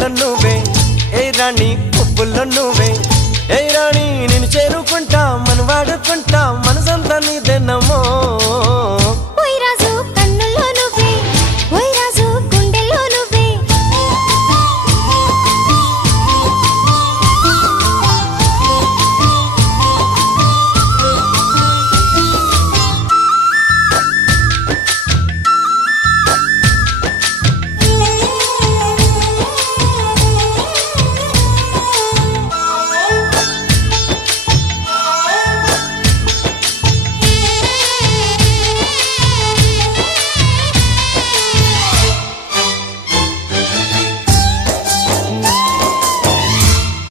వెన్నెల్లో నువ్వే ఏ రాణి పువ్వుల్లో నువ్వే ఏ రాణి నేను చేరుకుంటా మన వాడుకుంటా మనసంతా నీదెన్నమో